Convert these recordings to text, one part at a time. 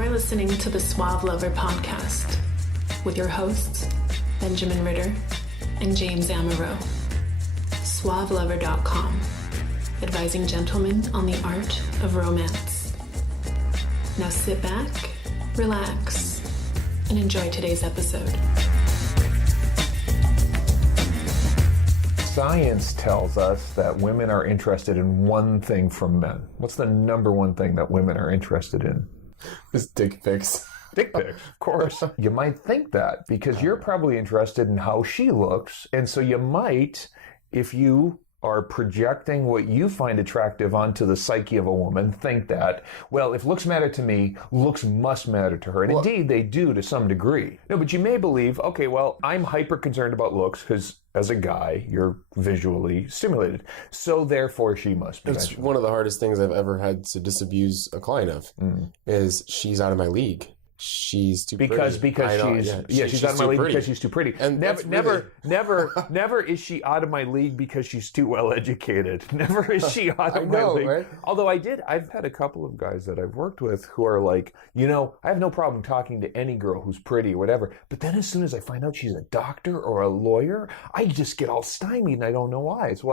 You're listening to the Suave Lover podcast with your hosts, Benjamin Ritter and James Amaro. SuaveLover.com, advising gentlemen on the art of romance. Now sit back, relax, and enjoy today's episode. Science tells us that women are interested in one thing from men. What's the number one thing that women are interested in? Just dick pics. Dick pics, of course. You might think that because you're probably interested in how she looks. And so you might, if you are projecting what you find attractive onto the psyche of a woman, think that, well, if looks matter to me, looks must matter to her. And indeed, they do to some degree. No, but you may believe, okay, well, I'm hyper concerned about looks because as a guy, you're visually stimulated. So therefore, she must be. It's one of the hardest things I've ever had to disabuse a client of is she's out of my league. She's too pretty. She's out of my league because she's too pretty. And never is she out of my league because she's too well educated. Never is she out of my league. Right? Although I've had a couple of guys that I've worked with who are like, I have no problem talking to any girl who's pretty or whatever. But then as soon as I find out she's a doctor or a lawyer, I just get all stymied and I don't know why. It's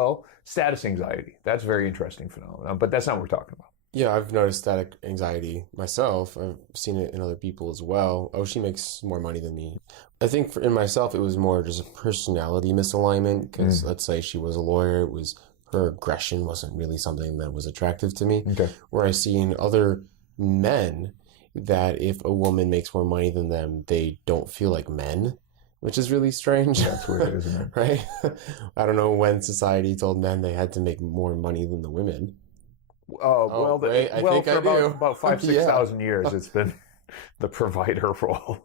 status anxiety. That's a very interesting phenomenon, but that's not what we're talking about. Yeah, I've noticed static anxiety myself. I've seen it in other people as well. Oh, she makes more money than me. I think in myself, it was more just a personality misalignment because let's say she was a lawyer. Her aggression wasn't really something that was attractive to me. Okay. Where I see in other men that if a woman makes more money than them, they don't feel like men, which is really strange. That's weird, isn't it? Right? I don't know when society told men they had to make more money than the women. For about 5,000-6,000 years, it's been the provider role.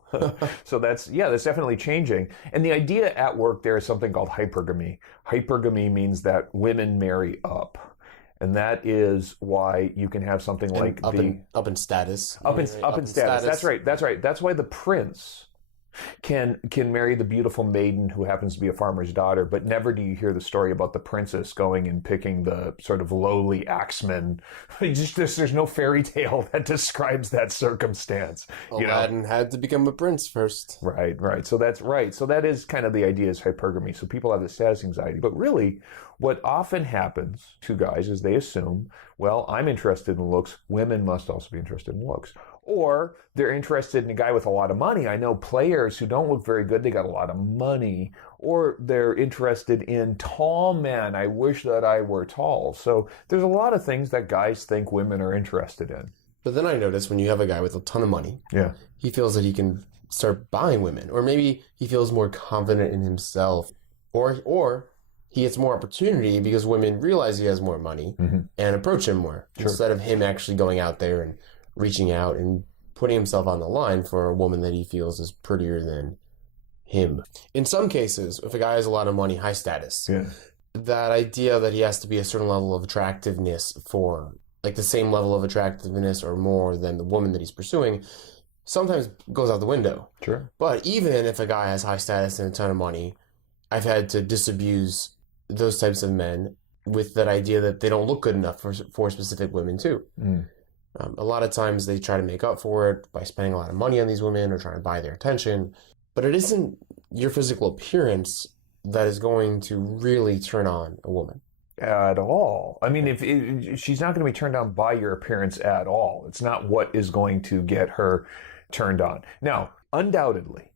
So that's definitely changing. And the idea at work there is something called hypergamy. Hypergamy means that women marry up. And that is why you can have something like up in status. Up in status. That's right. That's why the prince can marry the beautiful maiden who happens to be a farmer's daughter, but never do you hear the story about the princess going and picking the sort of lowly axeman. There's no fairy tale that describes that circumstance. Aladdin had to become a prince first. Right. So that's right. So that is kind of the idea is hypergamy. So people have the status anxiety. But really, what often happens to guys is they assume, well, I'm interested in looks. Women must also be interested in looks. Or they're interested in a guy with a lot of money. I know players who don't look very good, they got a lot of money. Or they're interested in tall men. I wish that I were tall. So there's a lot of things that guys think women are interested in. But then I notice when you have a guy with a ton of money, he feels that he can start buying women. Or maybe he feels more confident in himself. Or he gets more opportunity because women realize he has more money and approach him more. Sure. Instead of him actually going out there and reaching out and putting himself on the line for a woman that he feels is prettier than him. In some cases, if a guy has a lot of money, high status, that idea that he has to be a certain level of attractiveness for, like the same level of attractiveness or more than the woman that he's pursuing, sometimes goes out the window. Sure. But even if a guy has high status and a ton of money, I've had to disabuse those types of men with that idea that they don't look good enough for specific women too. A lot of times they try to make up for it by spending a lot of money on these women or trying to buy their attention. But it isn't your physical appearance that is going to really turn on a woman. At all. I mean, if she's not going to be turned on by your appearance at all. It's not what is going to get her turned on. Now, undoubtedly,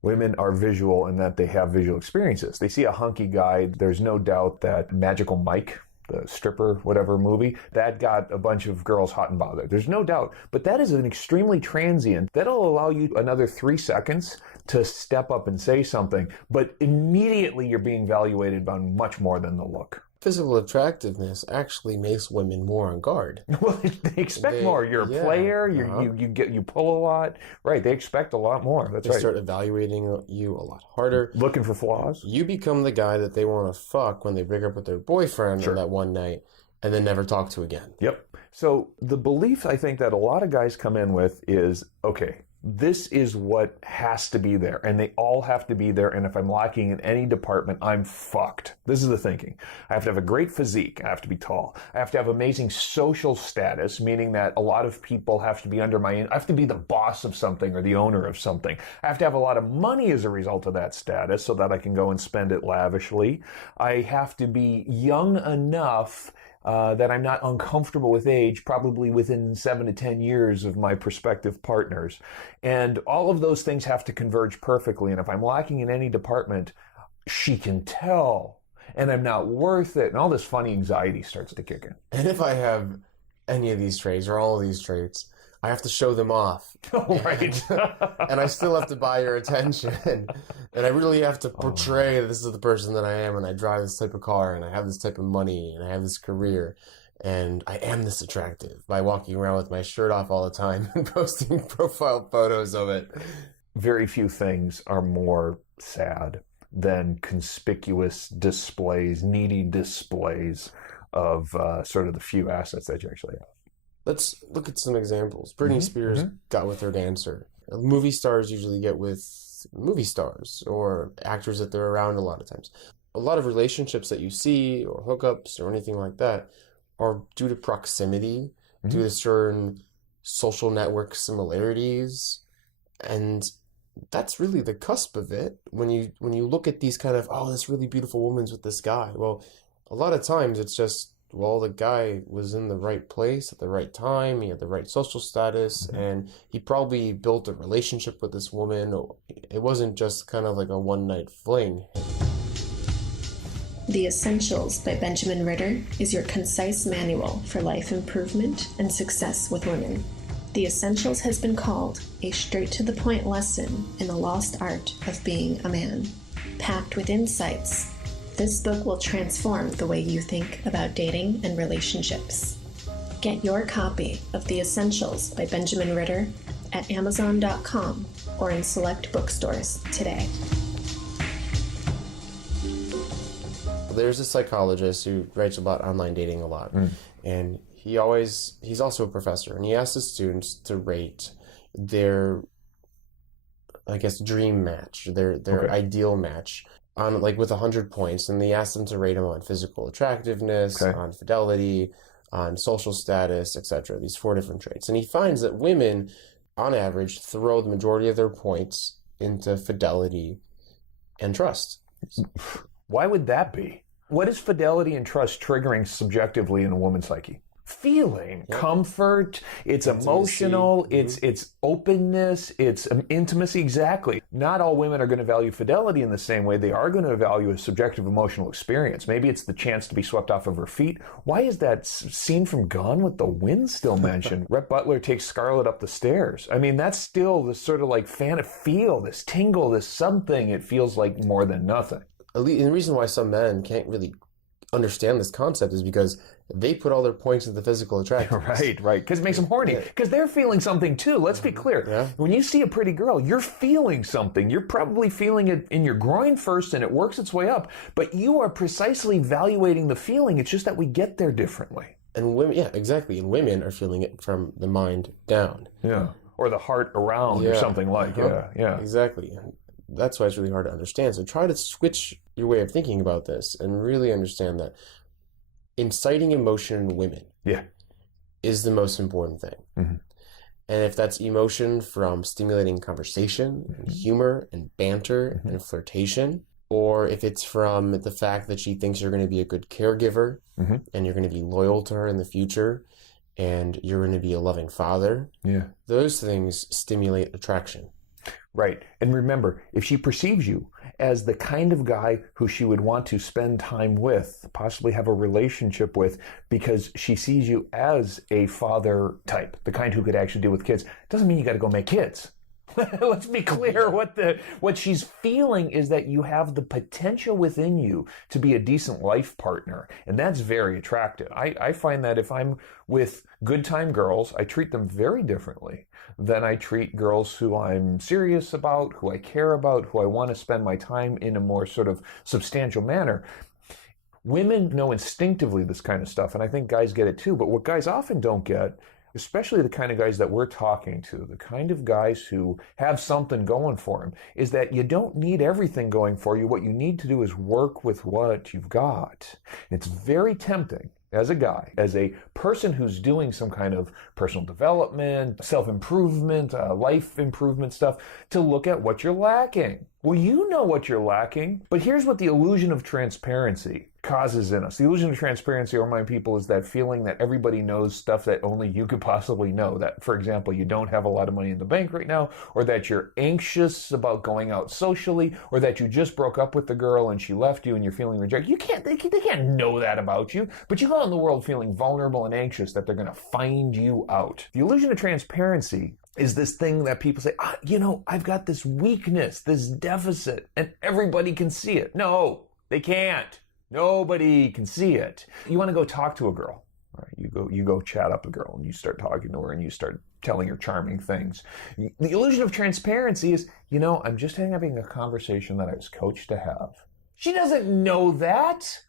women are visual in that they have visual experiences. They see a hunky guy. There's no doubt that Magical Mike, the stripper, whatever movie, that got a bunch of girls hot and bothered. There's no doubt. But that is an extremely transient. That'll allow you another 3 seconds to step up and say something. But immediately you're being evaluated on much more than the look. Physical attractiveness actually makes women more on guard. Well, they expect more. You're a player. You pull a lot. Right. They expect a lot more. That's right. They start evaluating you a lot harder. Looking for flaws. You become the guy that they want to fuck when they break up with their boyfriend on that one night and then never talk to again. Yep. So the belief I think that a lot of guys come in with is, okay, this is what has to be there, and they all have to be there, and if I'm lacking in any department, I'm fucked. This is the thinking. I have to have a great physique. I have to be tall. I have to have amazing social status, meaning that a lot of people have to be under I have to be the boss of something or the owner of something. I have to have a lot of money as a result of that status so that I can go and spend it lavishly. I have to be young enough that I'm not uncomfortable with age, probably within 7 to 10 years of my prospective partners. And all of those things have to converge perfectly. And if I'm lacking in any department, she can tell, and I'm not worth it. And all this funny anxiety starts to kick in. And if I have any of these traits or all of these traits, I have to show them off. Oh, right. And I still have to buy your attention. And I really have to portray this is the person that I am, and I drive this type of car, and I have this type of money, and I have this career, and I am this attractive by walking around with my shirt off all the time and posting profile photos of it. Very few things are more sad than conspicuous displays, needy displays of sort of the few assets that you actually have. Let's look at some examples. Britney Spears got with her dancer. Movie stars usually get with movie stars or actors that they're around a lot of times. A lot of relationships that you see or hookups or anything like that are due to proximity, due to certain social network similarities. And that's really the cusp of it. When you look at these kind of, this really beautiful woman's with this guy. Well, a lot of times it's just, the guy was in the right place at the right time. He had the right social status, and he probably built a relationship with this woman. It wasn't just kind of like a one-night fling. The Essentials by Benjamin Ritter is your concise manual for life improvement and success with women. The Essentials has been called a straight-to-the-point lesson in the lost art of being a man. Packed with insights, this book will transform the way you think about dating and relationships. Get your copy of The Essentials by Benjamin Ritter at Amazon.com or in select bookstores today. There's a psychologist who writes about online dating a lot, and he's also a professor, and he asks his students to rate their, dream match, their ideal match, on with 100 points, and they ask them to rate them on physical attractiveness, on fidelity, on social status, etc. These 4 different traits. And he finds that women, on average, throw the majority of their points into fidelity and trust. Why would that be? What is fidelity and trust triggering subjectively in a woman's psyche? Feeling, comfort, it's emotional, it's openness, it's intimacy, exactly. Not all women are going to value fidelity in the same way. They are going to value a subjective emotional experience. Maybe it's the chance to be swept off of her feet. Why is that scene from Gone with the Wind still mentioned? Rhett Butler takes Scarlett up the stairs. I mean, that's still this sort of fan of feel, this tingle, this something. It feels like more than nothing. And the reason why some men can't really understand this concept is because they put all their points into physical attractiveness. Right. Because it makes them horny. Because they're feeling something too. Let's be clear. Yeah. When you see a pretty girl, you're feeling something. You're probably feeling it in your groin first, and it works its way up. But you are precisely evaluating the feeling. It's just that we get there differently. And women, exactly. And women are feeling it from the mind down. Yeah. Or the heart around, or something like. Yeah. Exactly. And that's why it's really hard to understand. So try to switch your way of thinking about this and really understand that inciting emotion in women is the most important thing. And if that's emotion from stimulating conversation and humor and banter and flirtation, or if it's from the fact that she thinks you're going to be a good caregiver and you're going to be loyal to her in the future and you're going to be a loving father, those things stimulate attraction. Right. And remember, if she perceives you as the kind of guy who she would want to spend time with, possibly have a relationship with, because she sees you as a father type, the kind who could actually deal with kids, doesn't mean you got to go make kids. Let's be clear. What she's feeling is that you have the potential within you to be a decent life partner. And that's very attractive. I find that if I'm with good time girls, I treat them very differently than I treat girls who I'm serious about, who I care about, who I want to spend my time in a more sort of substantial manner. Women know instinctively this kind of stuff, and I think guys get it too. But what guys often don't get, especially the kind of guys that we're talking to, the kind of guys who have something going for them, is that you don't need everything going for you. What you need to do is work with what you've got. It's very tempting as a guy, as a person who's doing some kind of personal development, self-improvement, life improvement stuff, to look at what you're lacking. Well, you know what you're lacking, but here's what the illusion of transparency causes in us. The illusion of transparency, I remind people, is that feeling that everybody knows stuff that only you could possibly know. That, for example, you don't have a lot of money in the bank right now, or that you're anxious about going out socially, or that you just broke up with the girl and she left you and you're feeling rejected. They can't know that about you, but you go out in the world feeling vulnerable and anxious that they're going to find you out. The illusion of transparency is this thing that people say, I've got this weakness, this deficit, and everybody can see it. No, they can't. Nobody can see it. You want to go talk to a girl. Right? You go chat up a girl and you start talking to her and you start telling her charming things. The illusion of transparency is, I'm just having a conversation that I was coached to have. She doesn't know that.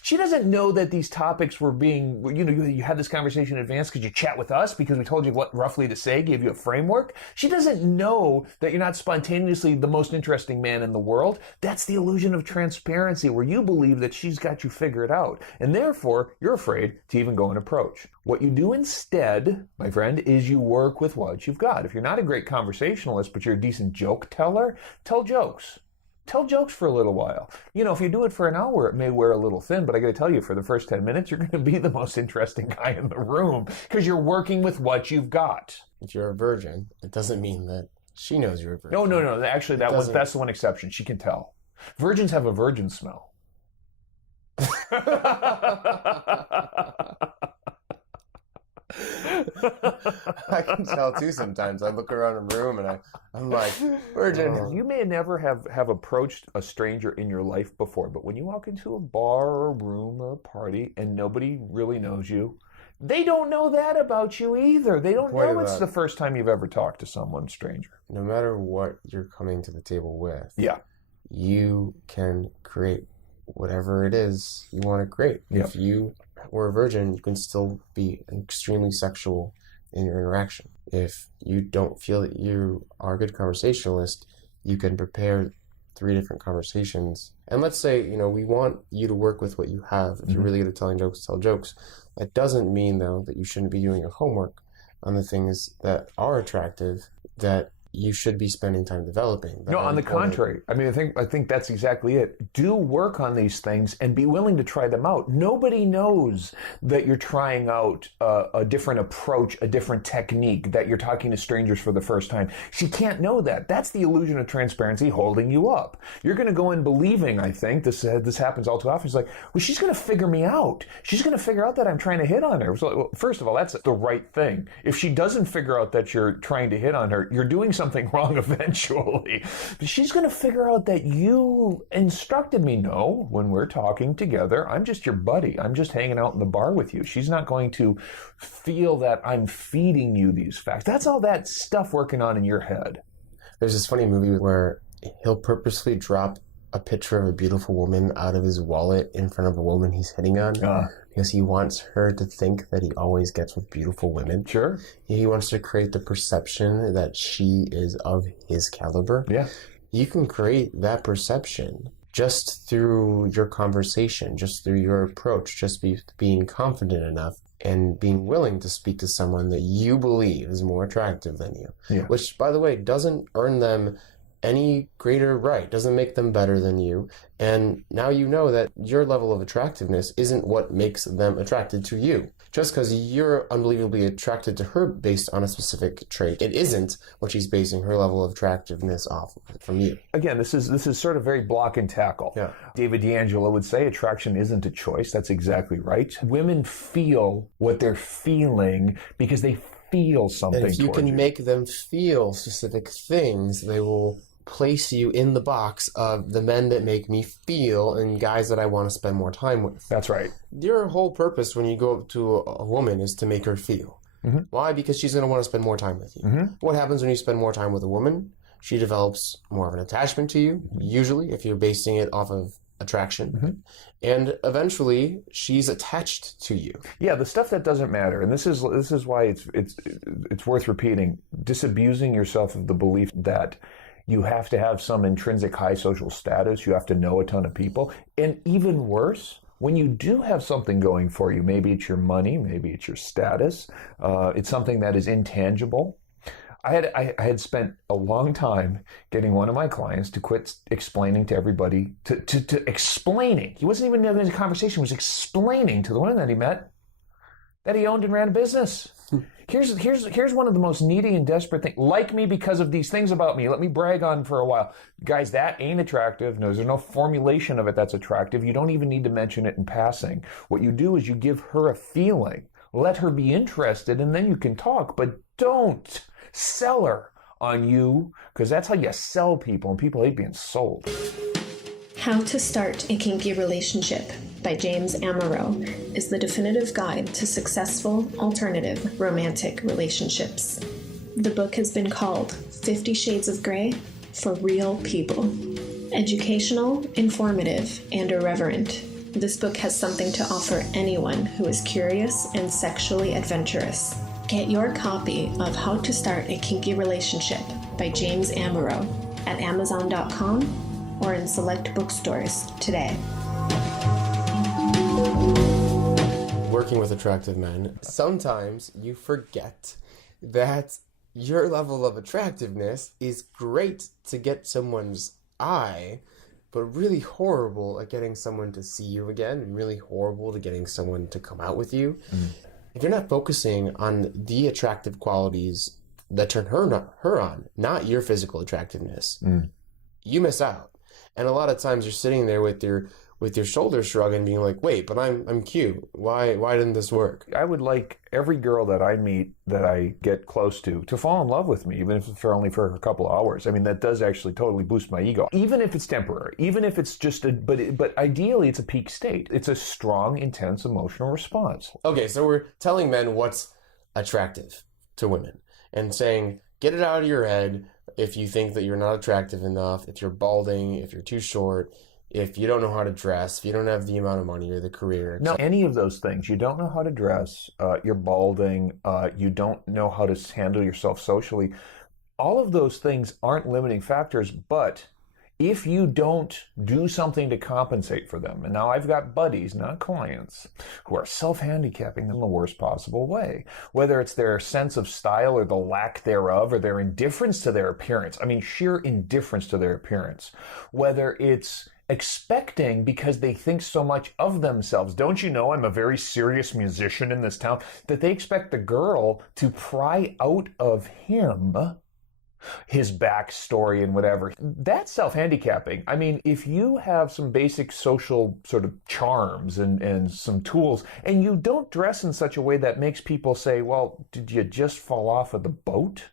She doesn't know that these topics were being, you had this conversation in advance because you chat with us because we told you what roughly to say, gave you a framework. She doesn't know that you're not spontaneously the most interesting man in the world. That's the illusion of transparency, where you believe that she's got you figured out. And therefore, you're afraid to even go and approach. What you do instead, my friend, is you work with what you've got. If you're not a great conversationalist, but you're a decent joke teller, tell jokes. Tell jokes for a little while. If you do it for an hour, it may wear a little thin, but I got to tell you, for the first 10 minutes, you're going to be the most interesting guy in the room because you're working with what you've got. If you're a virgin, it doesn't mean that she knows you're a virgin. No. Actually, that's the one exception. She can tell. Virgins have a virgin smell. I can tell too sometimes. I look around a room and I'm like, virgin. You may never have approached a stranger in your life before, but when you walk into a bar or a room or a party and nobody really knows you, they don't know that about you either. They don't know it's the first time you've ever talked to someone stranger. No matter what you're coming to the table with, you can create whatever it is you want to create. Yep. If you were a virgin, you can still be extremely sexual in your interaction. If you don't feel that you are a good conversationalist, you can prepare 3 different conversations. And let's say, we want you to work with what you have. If you're really good at telling jokes, tell jokes. That doesn't mean, though, that you shouldn't be doing your homework on the things that are attractive, that you should be spending time developing. No, on the contrary. I think that's exactly it. Do work on these things and be willing to try them out. Nobody knows that you're trying out a different approach, a different technique, that you're talking to strangers for the first time. She can't know that. That's the illusion of transparency holding you up. You're going to go in believing, I think, this happens all too often. It's like, well, she's going to figure me out. She's going to figure out that I'm trying to hit on her. So, well, first of all, that's the right thing. If she doesn't figure out that you're trying to hit on her, you're doing something wrong eventually. She's going to figure out that you instructed me. No, when we're talking together, I'm just your buddy. I'm just hanging out in the bar with you. She's not going to feel that I'm feeding you these facts. That's all that stuff working on in your head. There's this funny movie where he'll purposely drop a picture of a beautiful woman out of his wallet in front of a woman he's hitting on because he wants her to think that he always gets with beautiful women. Sure. He wants to create the perception that she is of his caliber. Yeah. You can create that perception just through your conversation, just through your approach, just being confident enough and being willing to speak to someone that you believe is more attractive than you. Yeah. Which, by the way, doesn't earn them any greater right, doesn't make them better than you. And now you know that your level of attractiveness isn't what makes them attracted to you. Just because you're unbelievably attracted to her based on a specific trait, it isn't what she's basing her level of attractiveness off from you. Again, this is sort of very block and tackle. Yeah. David D'Angelo would say attraction isn't a choice. That's exactly right. Women feel what they're feeling because they feel something. And if you can make them feel specific things, they will place you in the box of the men that make me feel and guys that I want to spend more time with. That's right. Your whole purpose when you go up to a woman is to make her feel. Mm-hmm. Why? Because she's going to want to spend more time with you. Mm-hmm. What happens when you spend more time with a woman? She develops more of an attachment to you, usually, if you're basing it off of attraction, and eventually she's attached to you. Yeah, the stuff that doesn't matter, and this is why it's worth repeating. Disabusing yourself of the belief that you have to have some intrinsic high social status, you have to know a ton of people, and even worse, when you do have something going for you, maybe it's your money, maybe it's your status, it's something that is intangible. I had spent a long time getting one of my clients to quit explaining to everybody, to explaining. He wasn't even having a conversation, he was explaining to the women that he met that he owned and ran a business. Here's one of the most needy and desperate things. Like me because of these things about me. Let me brag on for a while. Guys, that ain't attractive. No, there's no formulation of it that's attractive. You don't even need to mention it in passing. What you do is you give her a feeling. Let her be interested, and then you can talk. But don't sell her on you, because that's how you sell people, and people hate being sold. How to Start a Kinky Relationship by James Amaro is the definitive guide to successful alternative romantic relationships. The book has been called 50 Shades of Grey for real people. Educational, informative, and irreverent, this book has something to offer anyone who is curious and sexually adventurous. Get your copy of How to Start a Kinky Relationship by James Amaro at Amazon.com or in select bookstores today. Working with attractive men, sometimes you forget that your level of attractiveness is great to get someone's eye, but really horrible at getting someone to see you again, and really horrible to getting someone to come out with you. If you're not focusing on the attractive qualities that turn her on, not your physical attractiveness, you miss out. And a lot of times you're sitting there with your shoulders shrugging, being like, "Wait, but I'm cute. Why didn't this work?" I would like every girl that I meet, that I get close to fall in love with me, even if it's only for a couple of hours. I mean, that does actually totally boost my ego, even if it's temporary, even if it's just but ideally it's a peak state. It's a strong, intense emotional response. Okay, so we're telling men what's attractive to women and saying, get it out of your head. If you think that you're not attractive enough, if you're balding, if you're too short, if you don't know how to dress, if you don't have the amount of money or the career. No, any of those things. You don't know how to dress, you're balding, you don't know how to handle yourself socially. All of those things aren't limiting factors, but if you don't do something to compensate for them, and now I've got buddies, not clients, who are self-handicapping them in the worst possible way, whether it's their sense of style or the lack thereof, or their indifference to their appearance, I mean sheer indifference to their appearance, whether it's expecting because they think so much of themselves. Don't you know I'm a very serious musician in this town? That they expect the girl to pry out of him his backstory and whatever. That's self-handicapping. I mean, if you have some basic social sort of charms and some tools, and you don't dress in such a way that makes people say, well, did you just fall off of the boat?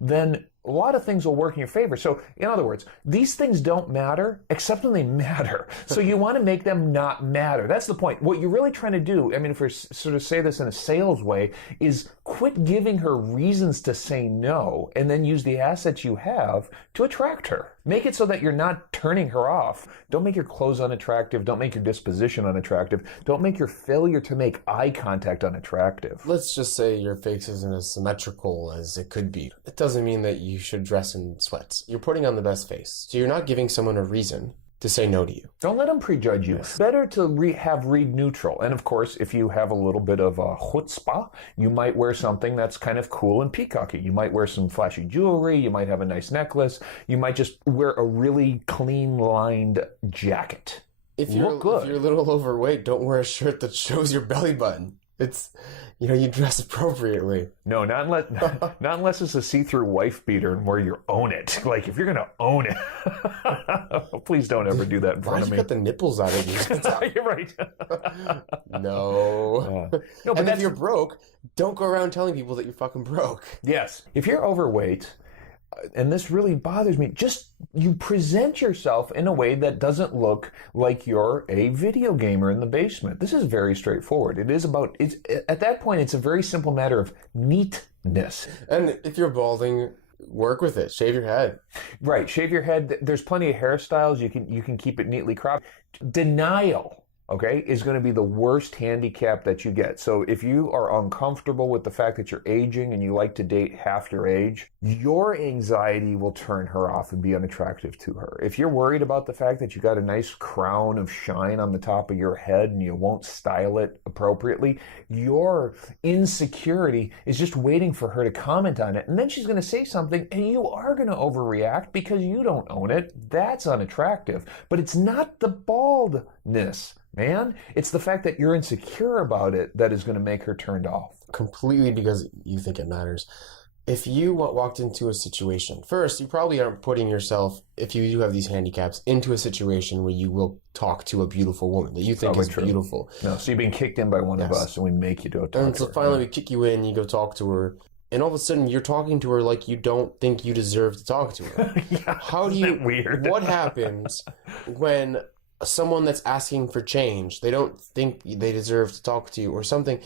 Then a lot of things will work in your favor. So, in other words, these things don't matter except when they matter. So you want to make them not matter. That's the point. What you're really trying to do, I mean, if we sort of say this in a sales way, is quit giving her reasons to say no and then use the assets you have to attract her. Make it so that you're not turning her off. Don't make your clothes unattractive. Don't make your disposition unattractive. Don't make your failure to make eye contact unattractive. Let's just say your face isn't as symmetrical as it could be. It doesn't mean that you should dress in sweats. You're putting on the best face. So you're not giving someone a reason to say no to you. Don't let them prejudge you. Yes. Better to read neutral. And of course, if you have a little bit of a chutzpah, you might wear something that's kind of cool and peacocky. You might wear some flashy jewelry. You might have a nice necklace. You might just wear a really clean-lined jacket. If you're a little overweight, don't wear a shirt that shows your belly button. It's, you dress appropriately. No, not unless it's a see-through wife beater and where you own it. Like, if you're going to own it, please don't ever do that in front of me. Why'd you cut the nipples out of you? You're right. No. No, but if you're broke, don't go around telling people that you're fucking broke. Yes. If you're overweight, and this really bothers me, just you present yourself in a way that doesn't look like you're a video gamer in the basement. This is very straightforward. At that point, it's a very simple matter of neatness. And if you're balding, work with it. Shave your head. Right. Shave your head. There's plenty of hairstyles. You can keep it neatly cropped. Denial, okay, is going to be the worst handicap that you get. So if you are uncomfortable with the fact that you're aging and you like to date half your age, your anxiety will turn her off and be unattractive to her. If you're worried about the fact that you got a nice crown of shine on the top of your head and you won't style it appropriately, your insecurity is just waiting for her to comment on it. And then she's going to say something and you are going to overreact because you don't own it. That's unattractive. But it's not the baldness, man. It's the fact that you're insecure about it that is going to make her turned off. Completely because you think it matters. If you walked into a situation, first, you probably aren't putting yourself, if you do have these handicaps, into a situation where you will talk to a beautiful woman that you think is beautiful. No, so you've been kicked in by one of us and we make you do it. And so finally we kick you in, you go talk to her, and all of a sudden you're talking to her like you don't think you deserve to talk to her. Yeah, how do you, weird? What happens when someone that's asking for change, they don't think they deserve to talk to you or something,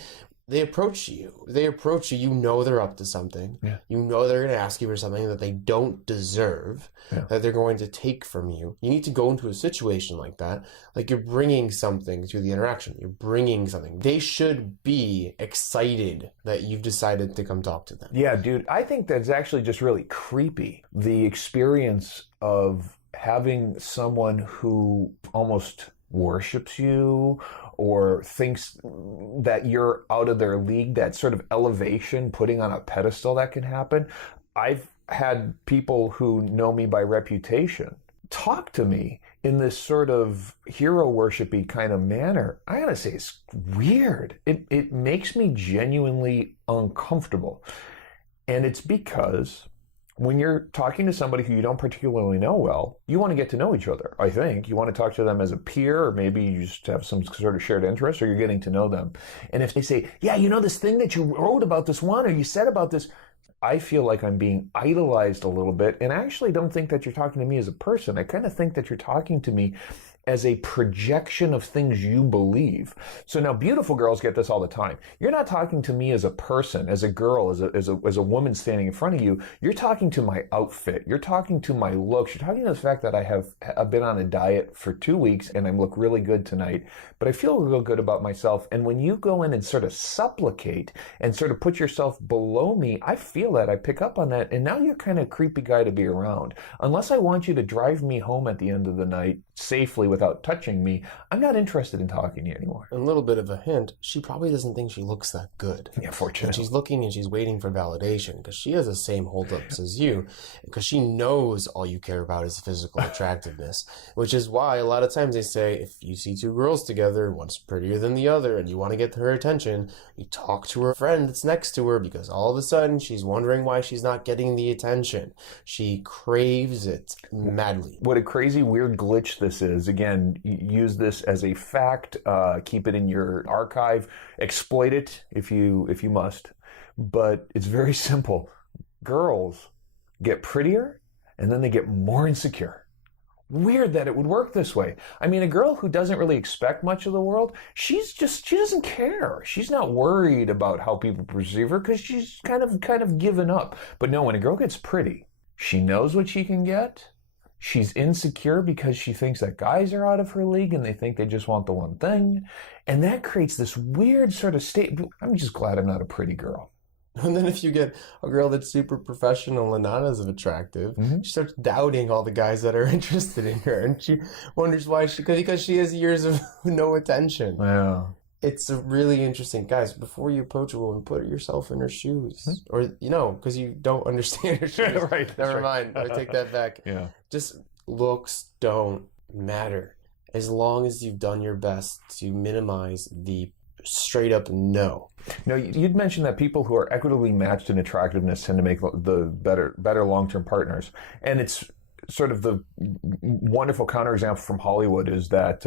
they approach you, you know they're up to something. Yeah. You know they're going to ask you for something that they don't deserve, that they're going to take from you. You need to go into a situation like that, like you're bringing something to the interaction. You're bringing something. They should be excited that you've decided to come talk to them. Yeah, dude, I think that's actually just really creepy. The experience of having someone who almost worships you or thinks that you're out of their league, that sort of elevation, putting on a pedestal that can happen. I've had people who know me by reputation talk to me in this sort of hero worshipy kind of manner. I gotta say, it's weird. It makes me genuinely uncomfortable. And it's because when you're talking to somebody who you don't particularly know well, you want to get to know each other, I think. You want to talk to them as a peer, or maybe you just have some sort of shared interest, or you're getting to know them. And if they say, yeah, you know this thing that you wrote about this one, or you said about this, I feel like I'm being idolized a little bit. And I actually don't think that you're talking to me as a person. I kind of think that you're talking to me as a projection of things you believe. So now beautiful girls get this all the time. You're not talking to me as a person, as a girl, as a woman standing in front of you. You're talking to my outfit. You're talking to my looks. You're talking to the fact that I've been on a diet for 2 weeks and I look really good tonight, but I feel real good about myself. And when you go in and sort of supplicate and sort of put yourself below me, I feel that, I pick up on that. And now you're kind of a creepy guy to be around. Unless I want you to drive me home at the end of the night safely without touching me, I'm not interested in talking to you anymore. A little bit of a hint, she probably doesn't think she looks that good. Yeah, fortunately. And she's looking and she's waiting for validation because she has the same holdups as you, because she knows all you care about is physical attractiveness, which is why a lot of times they say if you see two girls together, one's prettier than the other, and you want to get her attention, you talk to her friend that's next to her, because all of a sudden she's wondering why she's not getting the attention. She craves it madly. What a crazy, weird glitch this is. Again, use this as a fact, keep it in your archive, exploit it if you must. But it's very simple. Girls get prettier and then they get more insecure. Weird that it would work this way. I mean, a girl who doesn't really expect much of the world, she doesn't care. She's not worried about how people perceive her because she's kind of given up. But no, when a girl gets pretty, she knows what she can get. She's insecure because she thinks that guys are out of her league and they think they just want the one thing. And that creates this weird sort of state. I'm just glad I'm not a pretty girl. And then if you get a girl that's super professional and not as attractive, she starts doubting all the guys that are interested in her. And she wonders why because she has years of no attention. Yeah. It's a really interesting, guys, before you approach a woman, put yourself in her shoes. Or, because you don't understand her shoes. Right. Never mind. I take that back. Yeah. Just looks don't matter. As long as you've done your best to minimize the straight up no. No, you'd mentioned that people who are equitably matched in attractiveness tend to make the better long-term partners. And it's sort of the wonderful counterexample from Hollywood is that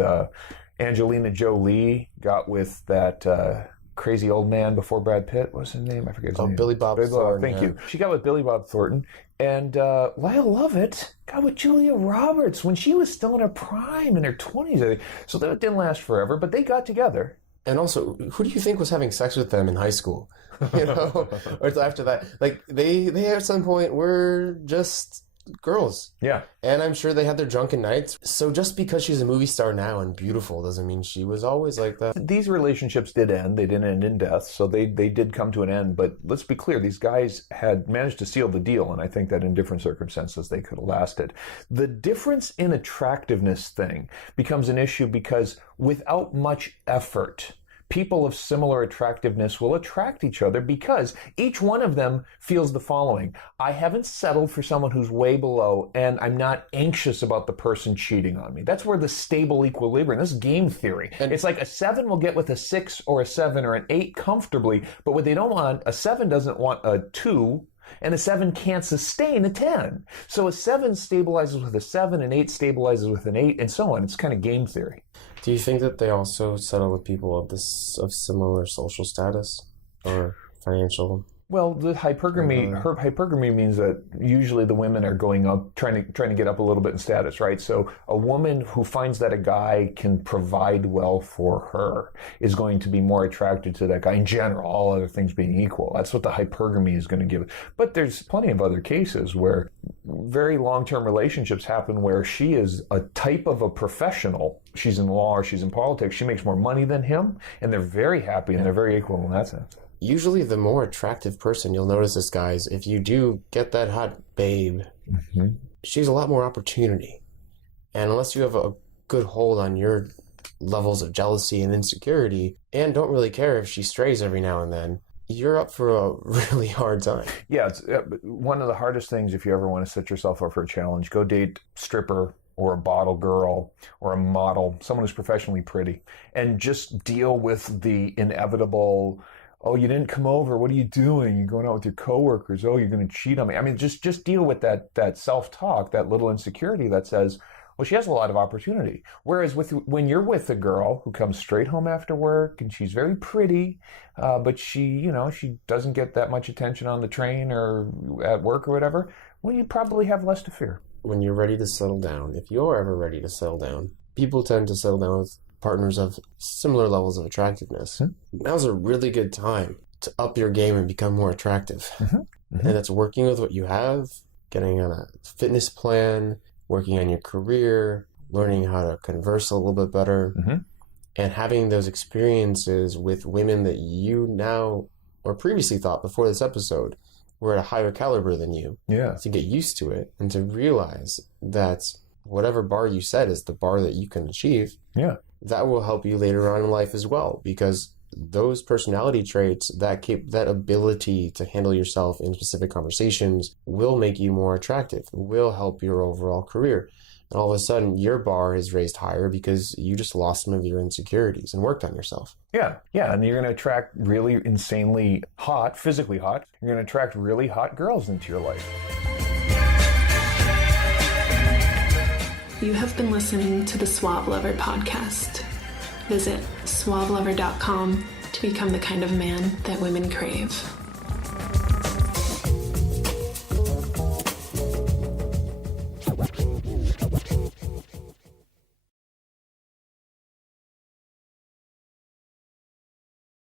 Angelina Jolie got with that crazy old man before Brad Pitt. What's his name? I forget his name. Billy Bob Thornton. Thank you. She got with Billy Bob Thornton. And Lyle Lovett got with Julia Roberts when she was still in her prime, in her 20s, I think. So that didn't last forever, but they got together. And also, who do you think was having sex with them in high school? You know, or after that, like they at some point were just girls. Yeah. And I'm sure they had their drunken nights. So just because she's a movie star now and beautiful doesn't mean she was always like that. These relationships did end. They didn't end in death. So they did come to an end. But let's be clear, these guys had managed to seal the deal. And I think that in different circumstances, they could have lasted. The difference in attractiveness thing becomes an issue because without much effort, people of similar attractiveness will attract each other because each one of them feels the following. I haven't settled for someone who's way below, and I'm not anxious about the person cheating on me. That's where the stable equilibrium, this is game theory. And it's like a 7 will get with a 6 or a 7 or an 8 comfortably, but what they don't want, a 7 doesn't want a 2, and a 7 can't sustain a 10. So a 7 stabilizes with a 7, an 8 stabilizes with an 8, and so on. It's kind of game theory. Do you think that they also settle with people of similar social status or financial? Well, the hypergamy means that usually the women are going up, trying to get up a little bit in status, right? So a woman who finds that a guy can provide well for her is going to be more attracted to that guy in general, all other things being equal. That's what the hypergamy is going to give. But there's plenty of other cases where very long-term relationships happen where she is a type of a professional. She's in law or she's in politics. She makes more money than him, and they're very happy and they're very equal in that sense. Usually the more attractive person, you'll notice this, guys, if you do get that hot babe, she has a lot more opportunity. And unless you have a good hold on your levels of jealousy and insecurity, and don't really care if she strays every now and then, you're up for a really hard time. Yeah, it's one of the hardest things if you ever want to set yourself up for a challenge. Go date a stripper or a bottle girl or a model, someone who's professionally pretty, and just deal with the inevitable, oh, you didn't come over. What are you doing? You're going out with your coworkers. Oh, you're going to cheat on me. I mean, just deal with that self-talk, that little insecurity that says, well, she has a lot of opportunity. Whereas when you're with a girl who comes straight home after work and she's very pretty, but she doesn't get that much attention on the train or at work or whatever, well, you probably have less to fear. When you're ready to settle down, if you're ever ready to settle down, people tend to settle down with partners of similar levels of attractiveness. Now's a really good time to up your game and become more attractive. And that's working with what you have, getting on a fitness plan, working on your career, learning how to converse a little bit better, and having those experiences with women that you now or previously thought before this episode were at a higher caliber than you. Yeah. To get used to it and to realize that whatever bar you set is the bar that you can achieve. Yeah. That will help you later on in life as well, because those personality traits, that ability to handle yourself in specific conversations will make you more attractive, will help your overall career. And all of a sudden, your bar is raised higher because you just lost some of your insecurities and worked on yourself. Yeah, and you're going to attract really insanely hot, physically hot. You're going to attract really hot girls into your life. You have been listening to the Suave Lover podcast. Visit suavelover.com to become the kind of man that women crave.